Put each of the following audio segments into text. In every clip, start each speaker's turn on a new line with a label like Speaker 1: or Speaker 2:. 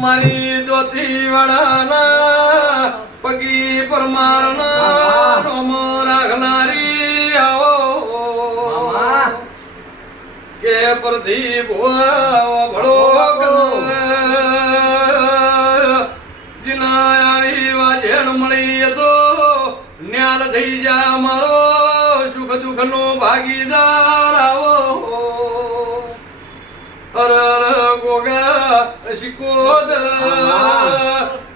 Speaker 1: મારી દોતી વડાના પગી પરમારના નોમ રાખનારી આવો કે પ્રદીપ ભળો. ન્યાલ થઈ જા મારો સુખ દુઃખ નો ભાગીદાર આવો. અર અર ગોગા શિકોદર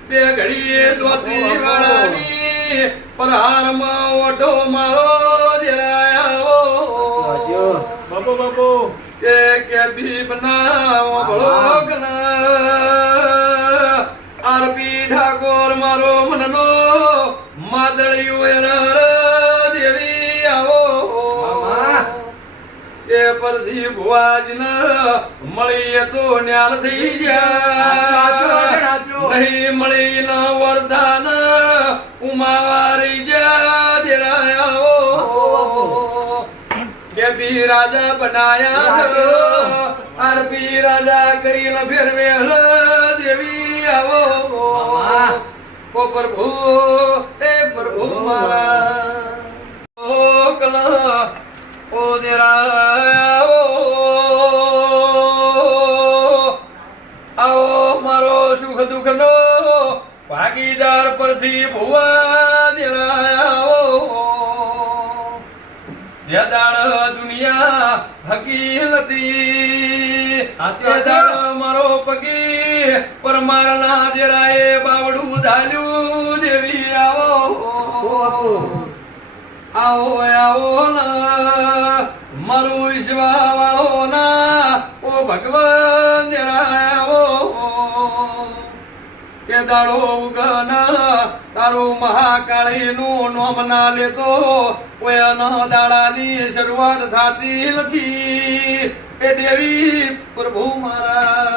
Speaker 1: બે ઘડીએ દોતી વાળાની પરહારમાં ઓઢો મારો દેરાય આવો.
Speaker 2: બાપુ બાપુ.
Speaker 1: કે કે બી બનાવો ભળોગ આરપી ઠાકોર મારો મનનો માદળિયો દેવી આવો. એ પરથી ભુવાજ ન મળીએ તો ન્યાલ થઈ ગયા નહીં મળી ન વરદાન ઉમાવારી જા દેરાય આવો. કે બી રાજા બનાયા અરબી રાજા કરી ફેરવે દેવી આવો ઓ પ્રભુ એ પ્રભુ મારા ઓ કલા ઓ દેરા આવો આવો મારો સુખ દુઃખ નો ભાગીદાર પરથી ભુવા દેરા આવો જે દાડ દુનિયા હકીલતી દાડ મારો પગી પરમારના દેરાએ બાવડું ધાલ્યું દેવી આવો. આવો. આવો ના. મારું ઈશ્વા વાળો ના ઓ ભગવાન આવો. કે દાડો ઉગન તારું મહાકાળી નું નોમ ના લેતો, કોઈ ન દાડાની શરૂઆત થતી નથી. એ દેવી પ્રભુ મારા.